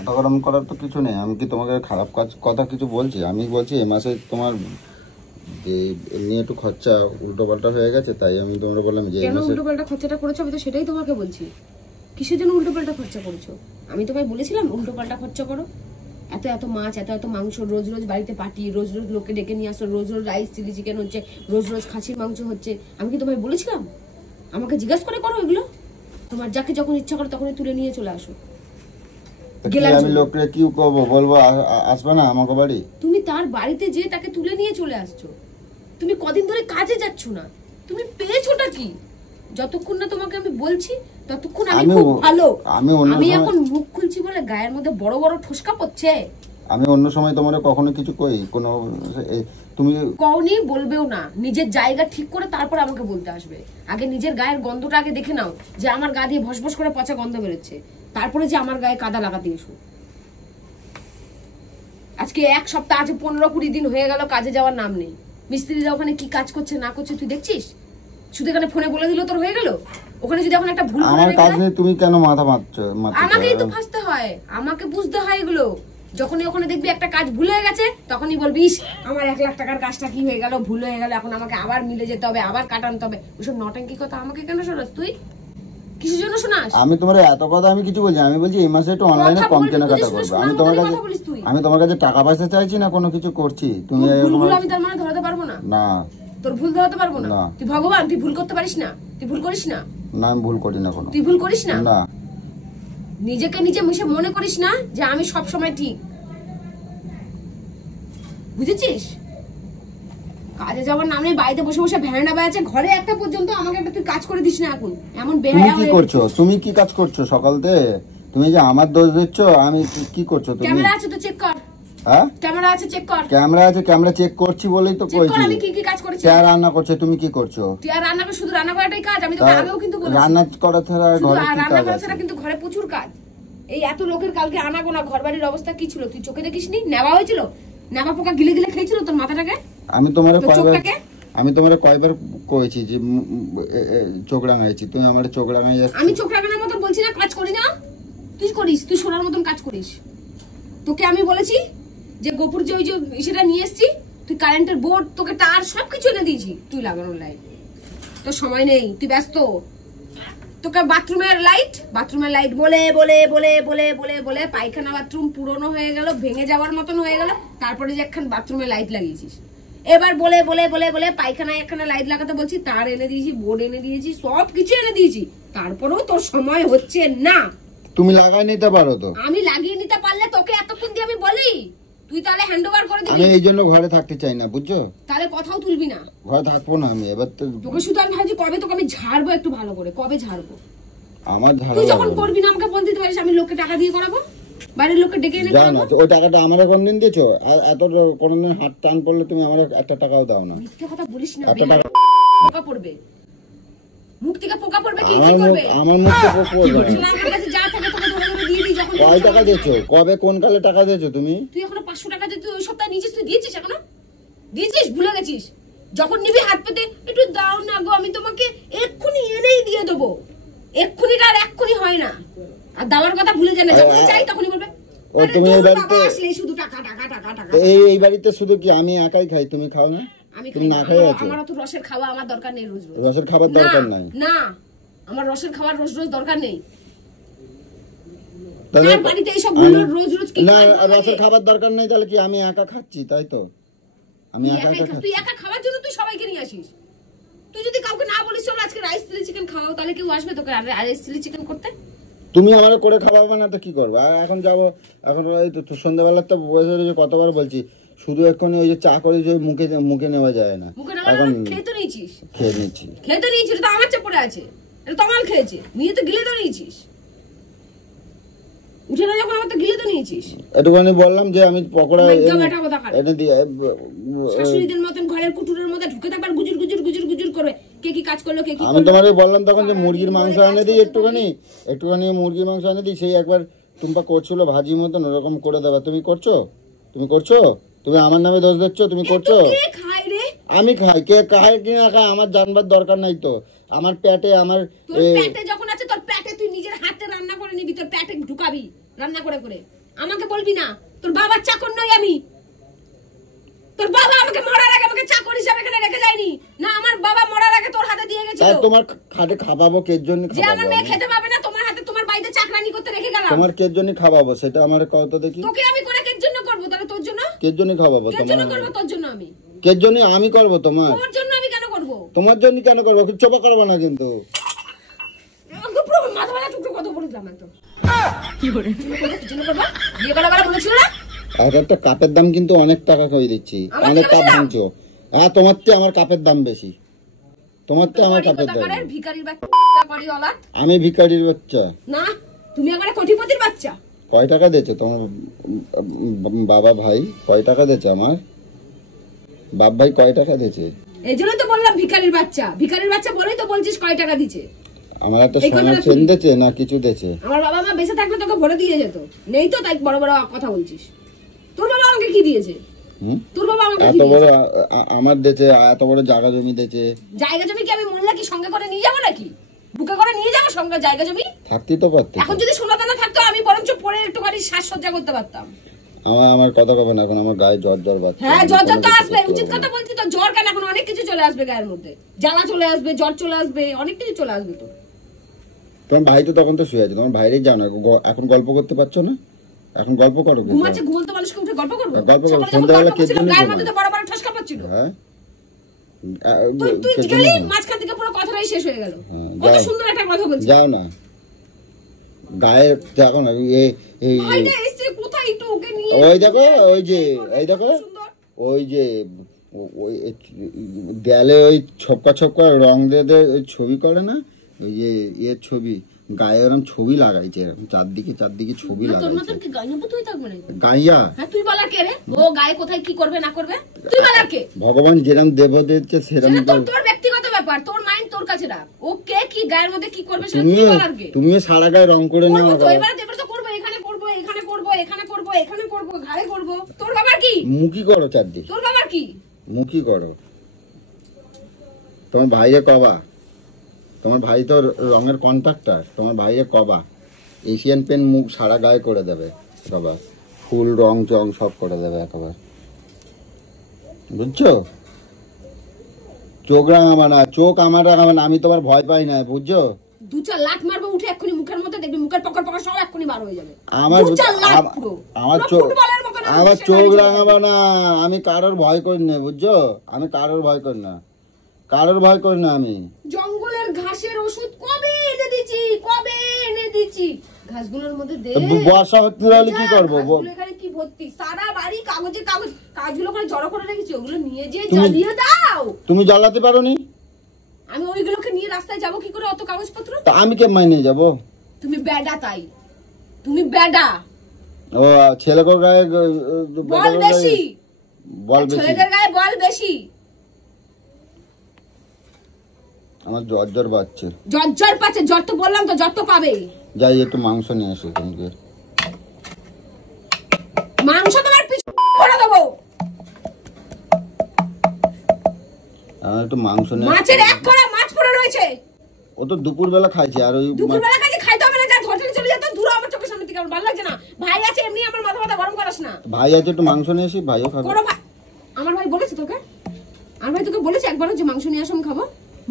মাথা গরম করার তো কিছু নেই। আমি কি তোমাকে খারাপ কথা কিছু বলছি? আমি বলছি এই মাসে তোমার যে এমনি একটু খরচা উল্টো পাল্টা হয়ে গেছে, তাই আমি তোমরা বললাম যে কেন উল্টো পাল্টা খরচাটা করেছো? আমি তো সেটাই তোমাকে বলছি। কিসের জন্য উল্টো পাল্টা খরচা করেছো? আমি তোমায় বলেছিলাম উল্টো পাল্টা খরচা করো? এত এত মাছ, এত এত মাংস, রোজ রোজ বাড়িতে পার্টি, রোজ রোজ লোককে ডেকে নিয়ে আসো, রোজ রোজ রাইস চিলি চিকেন হচ্ছে, রোজ রোজ খাসির মাংস হচ্ছে। আমি কি তোমায় বলেছিলাম? আমাকে জিজ্ঞাসা করে করো এগুলো। তোমার যাকে যখন ইচ্ছা করে তখনই তুলে নিয়ে চলে আসো। আমি লোককে কি করবো? বলবো আসবে না আমাকে বাড়ি? তুমি তার বাড়িতে যে তাকে তুলে নিয়ে চলে আসছো। তুমি কদিন ধরে কাজে যাচ্ছ না, তুমি পেয়েছোটা কি? যতক্ষণ না তোমাকে আমি বলছি ততক্ষণ আমি খুব ভালো। আমি এখন মুখ খুলছি বলে গায়ের মধ্যে বড় বড় ঠোসকা পড়ছে। আমি অন্য সময় তোমার কখনো কিছু কই? কোনো তুমি কওনি, বলবেও না। নিজের জায়গা ঠিক করে তারপর আমাকে বলতে আসবে। আগে নিজের গায়ের গন্ধটা আগে দেখে নাও, যে আমার গা দিয়ে ভসভস করে পচা গন্ধ বেরোচ্ছে, তারপরে যে আমার গায়ে কাদা লাগাতে এসো। আজকে এক সপ্তাহ, আজ 15-20 দিন হয়ে গেল কাজে যাওয়ার নাম নেই। মিস্ত্রিরা ওখানে কি কাজ করছে না করছে তুই দেখছিস? শুধু এখানে ফোনে বলে দিল তোর হয়ে গেল? ওখানে যদি এখন একটা ভুল করে আমার কাজ নেই, তুমি কেন মাথা মারছো? আমাকেই তো ফাঁসতে হয়, আমাকে বুঝতে হয় এগুলো। যখনই ওখানে দেখবি একটা কাজ ভুল হয়ে গেছে, তখনই বলবি আমার 1 লাখ টাকার কাজটা কি হয়ে গেল, ভুল হয়ে গেল, এখন আমাকে আবার মিলে যেতে হবে, আবার কাটাতে হবে। ওসব নটাঙ্কি কথা আমাকে কেন শোনাস তুই? কিসের জন্য শোনাস? আমি তোমার এত কথা আমি কিছু বলছি? আমি বলছি এই মাসে একটু অনলাইনে কম কেনাকাটা করবে। আমি তোমার কাছে টাকা পয়সা চাইছি না, কোনো কিছু করছি। তুমি আমি তার মানে ধরাতে পারবো না? না, তোর ভুল ধরাতে পারবো না। তুই ভগবান, তুই ভুল করতে পারিস না? তুই ভুল করিস না? না, আমি ভুল করি না কোনো। তুই ভুল করিস না? না। নিজেকে নিজে মিশে মনে করিস না যে আমি সব সময় ঠিক, বুঝেছিস? কাজে যাওয়ার নাম নেই, বাড়িতে বসে বসে ভ্যানটা বাজাচ্ছে, ঘরে একটা পর্যন্ত আমাকে একটা তুই কাজ করে দিস না। এখন এমন বেহায়া হয়ে করছো? তুমি কি কাজ করছো সকাল থেকে? তুমি যে আমার দোষ দিচ্ছ? আমি কি করছো? তুমি ক্যামেরা আছে তো চেক কর। হ্যাঁ, ক্যামেরা আছে, চেক কর। ক্যামেরা আছে, ক্যামেরা চেক করছি বলেই তো কইছি। আমি কি কি কাজ করেছি? চা রান্না করছো, তুমি কি করছো? তুই আর রান্না করে শুধু রান্না করাটাই কাজ? আমি তোকে আগেও কিন্তু বলেছি রান্না করা ছাড়া ঘরে কি রান্না কাজ করা আছে? ছাড়া কিন্তু ঘরে প্রচুর কাজ। এই এত লোকের কালকে আনাগোনা, ঘরবাড়ির অবস্থা কি ছিল তুই চোখে দেখিসনি? নেওয়া হয়েছিল, নেওয়া পোকা গিলে গিলে খেয়েছিল তোর মাথাটাকে। আমি তোমার কয়বার কইছি যে চোখ রাঙাইছি? তুমি আমার চোখ রাঙাই যাচ্ছ। আমি চোখ রাঙানোর মতন বলছি না, কাজ করি না? তুই করিস, তুই সোনার মতন কাজ করিস। তোকে আমি বলেছি যে গোপুর যে ওই যে সেটা নিয়ে এসছি, তুই কারেন্টের বোর্ড, তোকে তার সবকিছু এনে দিয়েছি, তুই লাগানোর লাইট তোর সময় নেই, তুই ব্যস্ত। তোকে বাথরুমের লাইট বলে বলে বলে বলে বলে বলে পায়খানা বাথরুম পুরনো হয়ে গেল, ভেঙে যাওয়ার মতন হয়ে গেল, তারপরে যে একখান বাথরুমে লাইট লাগিয়েছিস। এবার বলে বলে বলে বলে পায়খানায় একখানা লাইট লাগাতে বলছি, তার এনে দিয়েছি, বোর্ড এনে দিয়েছি, সবকিছু এনে দিয়েছি, তারপরেও তোর সময় হচ্ছে না। তুমি লাগিয়ে নিতে পারো তো? আমি লাগিয়ে নিতে পারলে তোকে এতক্ষণ দিয়ে আমি বলি, তুই তাহলে হ্যান্ডওভার করে দিবি। আমি এই জন্য ঘরে থাকতে চাই না, বুঝছো? তাহলে কথাও তুলবি না। ঘরে থাকবো না আমি এবার। তো তোকে শুধু আমি ভাবছি কবে তোকে আমি ঝাড়বো একটু ভালো করে, কবে ঝাড়বো? আমার ঝাড়া তুই যখন করবি না আমাকে বল দিতে পারিস, আমি লোককে টাকা দিয়ে করাবো, বাড়ির লোককে ডেকে এনে করাবো। ওই টাকাটা আমারে কোনদিন দিয়েছো? এত কোনদিন হাত টান পড়লে তুমি আমার একটা টাকাও দাও না। মিথ্যে কথা বলিস না, পোকা পড়বে মুখ থেকে, পোকা পড়বে। কি কি করবে? আমার মুখ থেকে পোকা পড়বে। আমার কাছে যা থাকে তোকে ধরে ধরে দিয়ে দিই। যখন কয় টাকা দিয়েছো? কবে কোন কালে টাকা দিয়েছো তুমি? তুই এখনো 500 টাকা দিয়ে তুই ওই সপ্তাহে নিয়েছিস? তুই দিয়েছিস এখনো? দিয়েছিস? ভুলে গেছিস? যখন নিবি হাত পেতে একটু দাও না গো, আমি তোমাকে এক্ষুনি এনেই দিয়ে দেবো। এক্ষুনিটা আর এক্ষুনি হয় না, আর দাওয়ার কথা ভুলে যায় না। যখন চাই তখনই বলবে তুমি এই বাড়িতে আসলে শুধু টাকা টাকা টাকা টাকা। এই বাড়িতে শুধু কি আমি একাই খাই? তুমি খাও না? তুমি না খাই আছো? আমার তো রসের খাওয়া আমার দরকার নেই রোজ রোজ। রসের খাবার দরকার নাই? না, আমার রসের খাবার রোজ রোজ দরকার নেই। তাহলে বাড়িতে এইসব গুলো রোজ রোজ কি? না, রসের খাবার দরকার নেই তাহলে কি আমি একা খাচ্ছি? তাই তো, আমি একা খাচ্ছি। তুই একা খাওয়ার জন্য তুই সবাইকে নিয়ে আসিস। তুই যদি কাউকে না বলিস চলো আজকে রাইস চিলি চিকেন খাওয়াও, তাহলে কেউ আসবে তোকে রাইস চিলি চিকেন করতে? তুমি আমার করে খাওয়াবে না তো কি করবো? এখন যাবো, এখন ওই তো সন্ধ্যাবেলা তো বসে রয়েছে, কতবার বলছি শুধু এখন ওই যে চা করে যে মুখে নেওয়া যায় না। এখন খেয়ে তো নিয়েছিস? খেয়ে নিচ্ছি। খেয়ে তো নিয়েছিস, তো আমার চাপ পড়ে আছে, এটা তো আমার খেয়েছে, নিয়ে তো গিলে তো নিয়েছিস। উঠে না যখন আমার তো গিলে তো নিয়েছিস। একটুখানি বললাম যে আমি পকোড়া এনে দিয়ে শাশুড়িদের মতন ঘরের কুটুরের মধ্যে ঢুকে থাকবার গুজুর গুজুর গুজুর গুজুর করে কে কি কাজ করলো কে কি। আমি তোমাকে বললাম তখন যে মুরগির মাংস এনে দিই, একটুখানি মুরগির মাংস এনে দিই। সেই একবার টুম্পা করছিল ভাজি মতন, ওরকম করে দেবা। তুমি করছো? তুমি আমার নামে দোষ দিচ্ছ। তুমি করছো? আমি খাই, কে খায় কি না খায় আমার জানবার দরকার নাই তো। আমার পেটে, আমার পেটে যখন আছে তোর পেটে তুই নিজের হাতে রান্না করে নিবি, তোর পেটে ঢুকাবি রান্না করে করে। আমাকে বলবি না, তোর বাবার চাকর নই আমি। তোর বাবা আমাকে মরার আগে আমাকে চাকর হিসাবে এখানে রেখে যায়নি না, আমার বাবা মরার আগে তোর হাতে দিয়ে গেছিল। তোমার খাটে খাওয়াবো কের জন্য? যে আমার মেয়ে খেতে পাবে না তোমার হাতে, তোমার বাড়িতে চাকরানি করতে রেখে গেলাম। তোমার কের জন্য খাওয়াবো সেটা আমার কত দেখি। তোকে আমি করে কের জন্য করব? তাহলে তোর জন্য কের জন্য খাওয়াবো? কের জন্য করব? তোর জন্য আমি। কের জন্য আমি করব? তোমার তোর জন্য আমি কেন করব? তোমার জন্য কেন করবো? কিছু চোপা করবো না কিন্তু। একদম পুরো মাথা ব্যথা টুকরো কত বলেছিলাম একদম। কি করে জন্য করব? বিয়ে করার বেলা বলেছিল না? একটা কাপের দাম কিন্তু অনেক টাকা করে দিচ্ছি, অনেক কাপ ভাঙছো। হ্যাঁ, তোমার চেয়ে আমার কাপের দাম বেশি, তোমার চেয়ে আমার কাপের দাম। ভিখারির বাচ্চা করি ওলাদ। আমি ভিখারির বাচ্চা না, তুমি একবারে কোটিপতির বাচ্চা। কয় টাকা দিয়েছে তোমার বাবা ভাই? কয় টাকা দিয়েছে আমার বাপ ভাই? কয় টাকা দিয়েছে? এই জন্য তো বললাম ভিখারির বাচ্চা। ভিখারির বাচ্চা বলেই তো বলছিস কয় টাকা দিচ্ছে। আমার একটা সোনার চেন দিয়েছে না কিছু দিয়েছে? আমার বাবা মা বেঁচে থাকলে তোকে ভরে দিয়ে যেত, নেই তো তাই বড় বড় কথা বলছিস। তোর বাবা আমাকে কি দিয়েছে? তোর বাবা আমাকে এত বড় আমার দিয়েছে, এত বড় জায়গা জমি দিয়েছে। জায়গা জমি কি আমি মরলে কি সঙ্গে করে নিয়ে যাবো নাকি? বুকে করে নিয়ে যাবো সঙ্গে জায়গা জমি? থাকতেই তো পারতে। এখন যদি সোনা দানা থাকতো আমি বরঞ্চ পরে একটুখানি সাজসজ্জা করতে পারতাম। আমার কথা কবে না, এখন আমার গায়ে জ্বর জ্বর বাচ্চা। হ্যাঁ, জ্বর জ্বর তো আসবে, উচিত কথা বলছি তো। জ্বর কেন, এখন অনেক কিছু চলে আসবে গায়ের মধ্যে, জ্বালা চলে আসবে, জ্বর চলে আসবে, অনেক কিছু চলে আসবে। তো তোমার ভাই তো তখন তো শুয়ে আছে, তোমার ভাইরে জানো এখন গল্প করতে পারছো না? এখন গল্প করো। ঘুমাচ্ছে, ঘুমন্ত মানুষকে উঠে গল্প করবো? গল্প করো সন্ধ্যাবেলা কে জন্য? গায়ের মধ্যে তো বড় বড় ঠসকা পড়ছিল। হ্যাঁ, তুই গেলি মাঝখান থেকে পুরো কথাটাই শেষ হয়ে গেল। কত সুন্দর একটা কথা বলছিস। যাও না গায়ে দেখো না, ভাইটা এসে কোথায় একটু ওকে নিয়ে। ওই দেখো, ওই যে এই দেখো, ওই যে ওই দেয়ালে ওই ছপকা ছপকা রং দিয়ে ওই ছবি করে না, ওই যে এর ছবি গায়ে এরকম ছবি লাগাইছে, এরকম চারদিকে চারদিকে ছবি লাগাইছে। তোর মতন কি গাইয়া তুই থাকবে না? গাইয়া? হ্যাঁ, তুই বলার কে রে? ও গায়ে কোথায় কি করবে না করবে তুই বলার কে? ভগবান যেরকম দেব দিচ্ছে সেরকম। তোর ব্যক্তিগত ব্যাপার, তোর মাইন্ড তোর কাছে রাখ। ও কে কি গায়ের মধ্যে কি করবে সেটা তুই বলার কে? তুমিও সারা গায়ে রং করে নাও। তো এবারে তো করব, এখানে করব, এখানে করব, এখানে করব, এখানে করব, ঘাড়ে করব। তোর বাবার কি? মুখি করো চারদিকে। তোর বাবার কি? মুখি করো। তোমার ভাইয়ে কবা? তোমার ভাই তো রঙের কন্ট্রাক্টর। তোমার ভাইয়ে কবা এশিয়ান পেন মুখ সারা গায়ে করে দেবে, সবার ফুল রং চং সব করে দেবে একেবারে, বুঝছো? চোখ রাঙাবা না, চোখ আমার রাঙাবা না, আমি তোমার ভয় পাই না, বুঝছো? দু চার লাখ মারবো উঠে এক্ষুনি মুখের মধ্যে, দেখবি মুখের পকড় পকড় সব এক্ষুনি বার হয়ে যাবে। আমার চোখ রাঙাবা না, আমি কারোর ভয় করি না, বুঝছো? আমি কারোর ভয় করি না, কারোর ভয় করি না। আমি জঙ্গলের ঘাসের ওষুধ কবে এনে দিচ্ছি, কবে এনে দিচ্ছি। ঘাসগুলোর মধ্যে দে। বর্ষা হতে হলে কি করবো? এখানে কি ভর্তি, সারা বাড়ি কাগজে কাগজ, কাগজগুলো ওখানে জড়ো করে রেখেছি, ওগুলো নিয়ে যেয়ে জ্বালিয়ে দাও। তুমি জ্বালাতে পারো নি? আমি ওইগুলোকে নিয়ে রাস্তায় যাবো কি করে? অত কাগজপত্র আমি কে মাইনে যাবো? তুমি বেডা, তাই তুমি বেডা। ও ছেলেদের গায়ে বল বেশি, বল বেশি, ছেলেদের গায়ে বল বেশি। আমার জ্বর জ্বর বাচ্চা। জ্বর পাচ্ছে? জ্বর তো বললাম তো, জ্বর তো পাবে। যাই একটু মাংস নিয়ে আসি তোমাকে। মাংস তোমার পিছনে করে দেবো। আমার একটু মাংস নিয়ে। মাছের এক কড়া মাছ পড়ে রয়েছে। ও তো দুপুরবেলা খাইছে, আর ওই দুপুরবেলা খাইছে, খাইতে হবে না, যা হোটেলে চলে যেত, দূর আমার চোখের সামনে থেকে। আমার ভালো লাগছে না। ভাই আছে, এমনি আমার মাথা মাথা গরম করাস না। ভাই আছে, একটু মাংস নিয়ে আসি, ভাইও খাবে। আমার ভাই বলেছে তোকে? আমার ভাই তোকে বলেছে একবারও যে মাংস নিয়ে আসুন খাবো?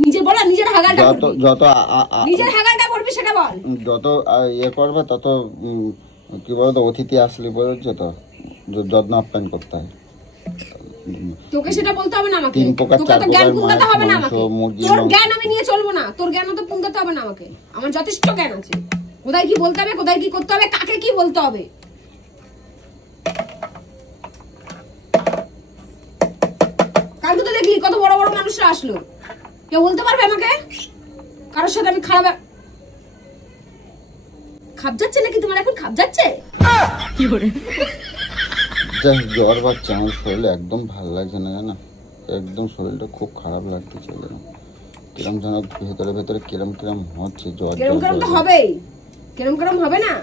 নিজে বল, নিজের হাগাটা যত নিজের হাগাটা করবি সেটা বল। যত ইয়ে করবে তত কি বলতো, অতিথি আসলে বলছে তো যত্ন আপ্যায়ন করতে হয়। তোকে সেটা বলতে হবে না আমাকে, তোকে তো জ্ঞান পুঙ্গাতে হবে না আমাকে। তোর জ্ঞান আমি নিয়ে চলবো না, তোর জ্ঞান তো পুঙ্গাতে হবে না আমাকে। আমার যথেষ্ট জ্ঞান আছে, কোথায় কি বলতে হবে, কোথায় কি করতে হবে, কাকে কি বলতে হবে। কালকে তো দেখলি কত বড় বড় মানুষরা আসলো, কেউ বলতে পারবে আমাকে কারোর সাথে আমি খারাপ? খাপ যাচ্ছে নাকি তোমার এখন? খাপ যাচ্ছে কি করে? জ্বর বাচ্চা, আমার শরীর একদম ভালো লাগছে না, জানো? একদম শরীরটা খুব খারাপ লাগতেছে, কিরম যেন ভেতরে ভেতরে কিরম কিরম হচ্ছে। জ্বর কিরম তো হবেই, কিরম হবে না?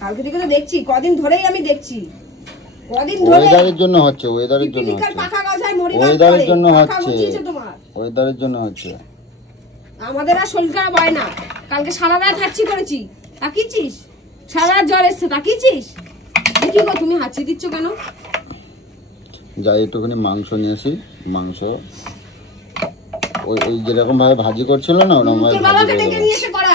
কালকে থেকে তো দেখছি, কদিন ধরেই আমি দেখছি, কদিন ধরে। ওয়েদারের জন্য হচ্ছে, ওয়েদারের জন্য হচ্ছে, ওয়েদারের জন্য হচ্ছে, ওয়েদারের জন্য হচ্ছে। আমাদের আর শরীর খারাপ হয় না। কালকে সারা রাত হাঁচি করেছি, তাকিয়েছিস? সারা জ্বর এসছে, তাকিয়েছিস? কি গো তুমি হাঁচি দিচ্ছ কেন? যাই একটুখানি মাংস নিয়ে আসি। মাংস ওই ওই যেরকম ভাবে ভাজি করছিল না ওরকম ভাবে তোর ভাজি বাবাকে করে ডেকে দেবো। নিয়ে এসে করা।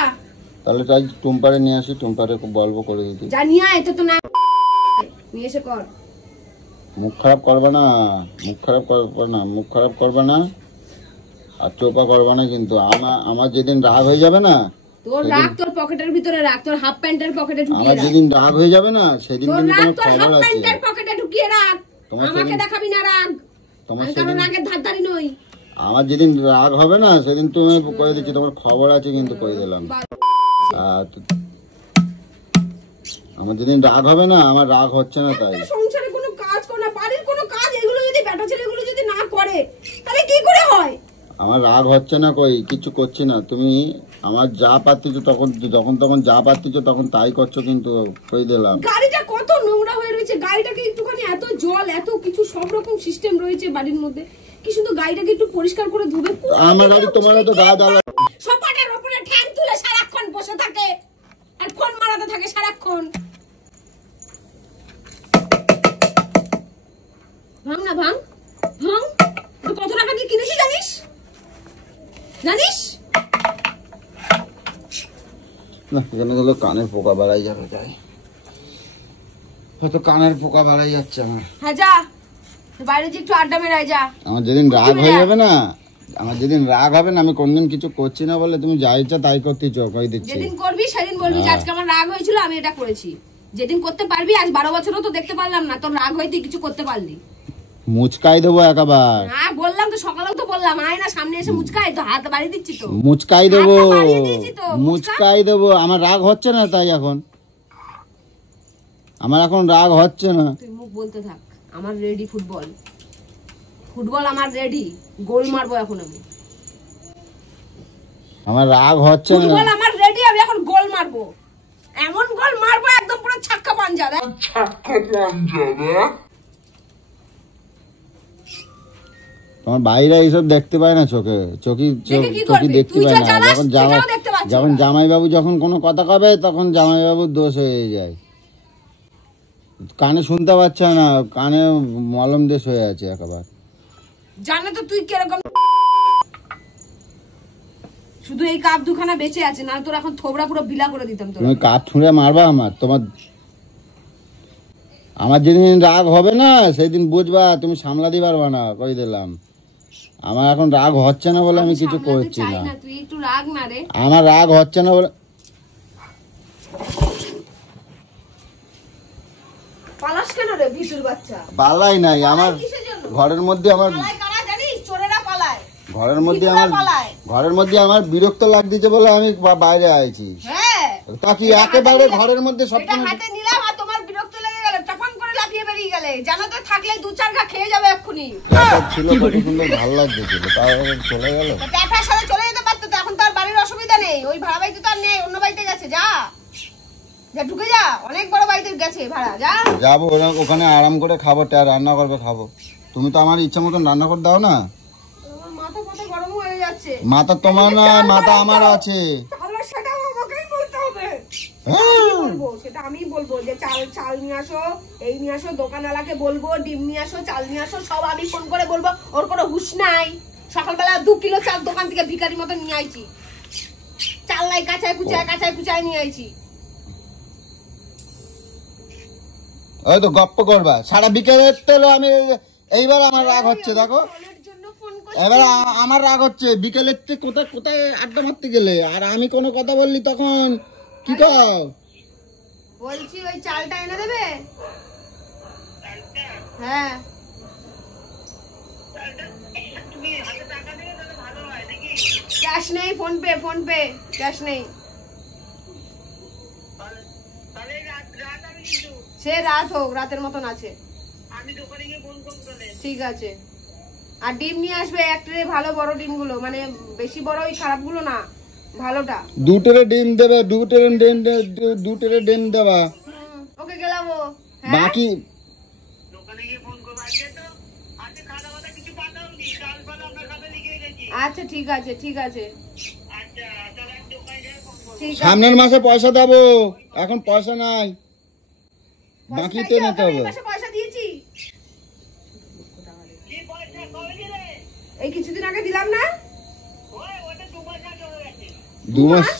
তাহলে তাই টুম্পারে নিয়ে আসি, টুম্পারে বলবো করে দিতে। যা নিয়ে আয়, এটা তো না নিয়ে এসে কর। মুখ খারাপ করবে না, মুখ খারাপ করবে না, মুখ খারাপ করবে না আর চোপা করবে না কিন্তু। আমার যেদিন রাগ হয়ে যাবে না, তোর রাগ তোর পকেটের ভিতরে রাখ, তোর হাফ প্যান্টের পকেটে ঢুকিয়ে আমার রাখ। যেদিন রাগ হয়ে যাবে না সেদিন তোর কিন্তু রাগ তোমার তোর খবর হাফ আছে। প্যান্টের পকেটে ঢুকিয়ে রাখ, তোমার আমাকে সেদিন- দেখাবি না রাগ। তোমার আমি কারণ সেদিন রাগের ধারধারি নই। আমার যেদিন রাগ হবে না সেদিন তুমি করে দিচ্ছি, তোমার খবর আছে কিন্তু করে দিলাম। আর আমার যেদিন রাগ হবে না, আমার রাগ হচ্ছে না তাই। সংসারে কোনো কাজ করে না, বাড়ির কোনো কাজ, এগুলো যদি বেটা ছেলেগুলো যদি না করে তাহলে কি করে হয়? আমার রাগ হচ্ছে না, কই কিছু করছি না। তুমি আমার যা পাচ্ছিস তখন যখন তখন যা পাচ্ছিস তখন তাই করছো কিন্তু কই দিলাম। গাড়িটা কত নোংরা হয়ে রয়েছে, গাড়িটাকে একটুখানি এত জল এত কিছু সব রকম সিস্টেম রয়েছে বাড়ির মধ্যে, কি শুধু গাড়িটাকে একটু পরিষ্কার করে ধুবে। আমার গাড়ি তোমার তো গা জ্বালা। সপাটের উপরে ঠ্যাং তুলে সারাক্ষণ বসে থাকে আর ফোন মারাতে থাকে সারাক্ষণ। ভাঙ না ভাঙ ভাঙ। তুই কত টাকা দিয়ে কিনেছিস জানিস? জানিস? না এখানে গেলে কানের পোকা বাড়াই যাবে, তাই হয়তো কানের পোকা বাড়াই যাচ্ছে আমার। হ্যাঁ যা বাইরে যে একটু আড্ডা মেরাই যা। আমার যেদিন রাগ হয়ে যাবে না, আমার যেদিন রাগ হবে না, আমি কোনদিন কিছু করছি না বলে তুমি যা ইচ্ছা তাই করতে কই দিচ্ছি। যেদিন করবি সেদিন বলবি যে আজকে আমার রাগ হয়েছিল আমি এটা করেছি। যেদিন করতে পারবি, আজ 12 বছরও তো দেখতে পারলাম না তোর রাগ হইতে কিছু করতে পারলি। মুচকাই দেবো একেবার। হ্যাঁ বললাম তো, সকালেও তো বললাম আয় না সামনে এসে মুচকাই, তো হাত বাড়িয়ে দিচ্ছি তো। মুচকাই দেবো, হাতটা বাড়িয়ে দিয়েছি তো, মুচকাই দেবো। আমার রাগ হচ্ছে না তাই এখন, আমার এখন রাগ হচ্ছে না। তুই মুখ বলতে থাক। আমার রেডি ফুটবল, ফুটবল আমার রেডি, গোল মারবো এখন আমি। আমার রাগ হচ্ছে না। ফুটবল আমার রেডি, আমি এখন গোল মারবো, এমন গোল মারবো একদম পুরো ছাক্কা পাঞ্জা। তোমার বাইরে এইসব দেখতে পায় না, চোখে চোখি দেখে কি চোখি করবি? দেখতে তুই পায় যা না। চালাস যখন সেটাও দেখতে পাচ্ছে যখন ওরা। জামাইবাবু যখন কোনো কথা কবে তখন জামাইবাবুর দোষ হয়ে যায়। কানে শুনতে পাচ্ছে না, কানে মলম দেশ হয়ে আছে একেবারে। জানে তো তুই কিরকম। শুধু এই কাপ দুখানা বেঁচে আছে, না তোর এখন থোবড়া পুরো বিলা করে দিতাম তোর। তুমি কাঠ ছুঁড়ে মারবা আমার যেদিন রাগ হবে না সেদিন বুঝবা, তুমি সামলাতে পারবা না, কই দিলাম। আমার এখন রাগ হচ্ছে না বলে আমি কিছু সামলাতে করছি চাই না। না, তুই একটু রাগ না রে। আমার রাগ হচ্ছে না বলে পালাস কেন রে ভিতুর বাচ্চা? পালাই নাই। আমার কিসের জন্য? ঘরের মধ্যে আমার পালায় কারা জানিস? চোরেরা পালায়। ঘরের মধ্যে ভিতুরা আমার পালায়। ঘরের মধ্যে আমার বিরক্ত লাগতেছে বলে আমি বাইরে আইছি। হ্যাঁ তা কি এটা একেবারে হাতে ঘরের মধ্যে সব এটা হাতে নিলাম আর তোমার বিরক্ত লেগে গেল, টপাং করে লাফিয়ে বেরিয়ে গেলে। জানো তো থাকলে 2-4 ঘা খেয়ে যাবে এক্ষুনি। ছিল, কত সুন্দর ভালো লাগতেছিল, তাও চলে গেল। তো ট্যাটার সাথে চলে যেতে পারতো তো, এখন তো আর বাড়ির অসুবিধা নেই। ওই ভাড়া বাড়িতে তো আর নেই, অন্য বাড়িতে গেছে। যা যা ঢুকে যা, অনেক বড় বাড়িতে গেছে ভাড়া। যা যাবো ওখানে আরাম করে খাবো, রান্না করবে খাবো। তুমি তো আমার ইচ্ছা মতন রান্না করে দাও না। আমার মাথা ফাটা গরম হয়ে যাচ্ছে। মাথা তোমার না, মাথা আমার আছে। তাহলে সেটা আমাকেই বলতে হবে। হ্যাঁ। বলবো সেটা আমি বলবো যে চাল নিয়ে আসো, এই নিয়ে আসো, দোকানওয়ালাকে বলবো ডিম নিয়ে আসো, চাল নিয়ে আসো, সব আমি ফোন করে বলবো। ওর কোনো হুঁশ নাই। সকালবেলা 2 কিলো চাল দোকান থেকে ভিখারি মতো নিয়ে আইছি। চাল নাই, কাঁচায় কুচায় নিয়ে আইছি। ওই তো গপ্প করবা সারা বিকেলের তেলো। আমি এইবার আমার রাগ হচ্ছে, দেখো ফোনের জন্য ফোন এবার আমার রাগ হচ্ছে। বিকেলের থেকে কোথায় কোথায় আড্ডা মারতে গেলে আর আমি কোনো কথা বললি তখন কি কও? বলছি ওই চালটা এনে দেবে। হ্যাঁ ক্যাশ নেই, ফোন পে ক্যাশ নেই। সে রাত হোক, রাতের মতন আছে। ঠিক আছে। আর ডিম নিয়ে আসবে এক ট্রে, ভালো বড় ডিমগুলো, মানে বেশি বড় ওই খারাপগুলো না, ভালোটা। 2 ট্রে ডিম দেবে, 2 ট্রে ডিম দেবা। ওকে গেলাম। হ্যাঁ বাকি আচ্ছা ঠিক আছে ঠিক আছে। সামনের মাসে পয়সা দেবো, এখন পয়সা নাই, বাকিতে পয়সা নিতে হবে। এই মাসে পয়সা দিয়েছি, এই কিছুদিন আগে দিলাম না। 2 মাস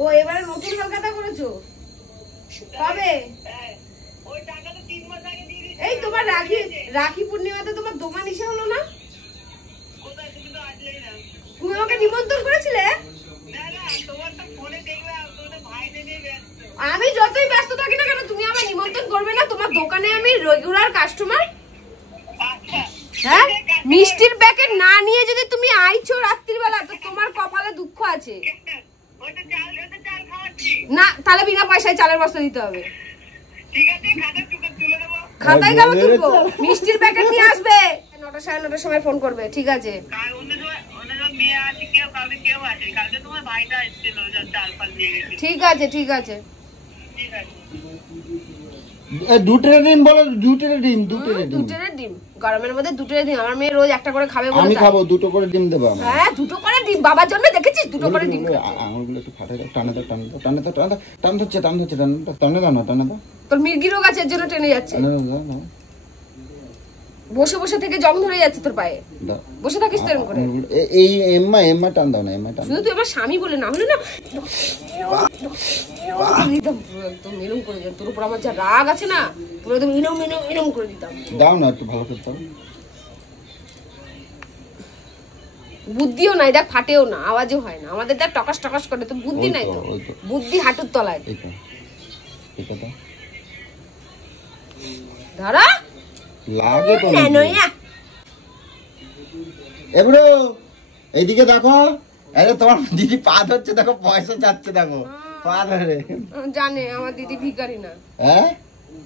ও এবারে নতুন কলকাতা করেছো কবে? এই তোমার রাখি পূর্ণিমাতে তোমার দোকান এসে হলো না? তুমি আমাকে নিমন্ত্রণ করেছিলে? আমি যতই ব্যস্ত থাকি না কেন তুমি আমার নিমন্ত্রণ করবে না? তোমার দোকানে আমি রেগুলার কাস্টমার। হ্যাঁ, মিষ্টির প্যাকেট না নিয়ে যদি তুমি আইছো রাত্রিবেলা তো তোমার কপালে দুঃখ আছে। না তাহলে বিনা পয়সায় চালের বস্তা দিতে হবে। খাতায় কেন তুলবো? মিষ্টির প্যাকেট নিয়ে আসবে 9টা 9:30 সময় ফোন করবে, ঠিক আছে? ঠিক আছে ঠিক আছে। দুটের ডিম বলো, দুটের ডিম। দুটের ডিম গরমের মধ্যে দুটের ডিম। আমার মেয়ে রোজ একটা করে খাবে বলে আমি তাই। খাবো, 2টো করে ডিম দেবো। হ্যাঁ 2টো করে ডিম বাবার জন্য দেখেছিস 2টো করে ডিম। আঙুলগুলো একটু ফাটাই দাও, টানে দাও, টান দাও। তোর মির্গি রোগ আছে এর জন্য টেনে যাচ্ছে। বসে বসে থেকে জং ধরে যাচ্ছে তোর পায়ে। বসে থাকিস তো এরকম করে। এই এম্মা টান দাও না, এম্মা টান। শুধু তুই আমার স্বামী বলে না হলে না একদম পুরো একদম এরকম করে দিতাম। তোর উপর আমার যা রাগ আছে না পুরো একদম এরকম করে দিতাম। দাও না একটু ভালো করে দাও। বুদ্ধিও নাই দেখ, ফাটেও না, আওয়াজও হয় না। আমাদের দেখ টকাস টকাস করে, তো বুদ্ধি নাই তো। ওই তো। বুদ্ধি হাঁটুর তলায়। এটা দাও। ধরা লাগে তো না নয়া। এবড়ো এইদিকে দেখো, আরে তোমার দিদি পা ধরছে দেখো, পয়সা চাচ্ছে দেখো পা ধরে। জানে আমার দিদি ভিখারি না। হ্যাঁ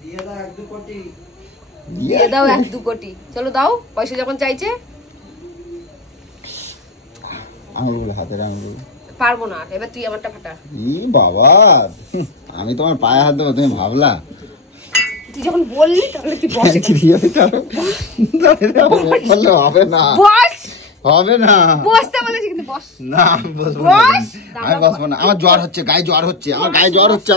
দিয়ে দাও 1-2 কোটি। চলো দাও পয়সা যখন চাইছে। আঙুলগুলো, হাতের আঙুলগুলো। পারবো না, এবার তুই আমারটা ফাটা। ই বাবা, আমি তোমার পায়ে হাত দেবো, তুমি ভাবলা? তুই যখন বললি তাহলে তুই বস। বললে হবে না, বস হবে না। বসতে বলেছি কিন্তু বস না আমি বসবো বস। না, আমি বসবো না। আমার জ্বর হচ্ছে, গায়ে জ্বর হচ্ছে, আমার গায়ে জ্বর হচ্ছে।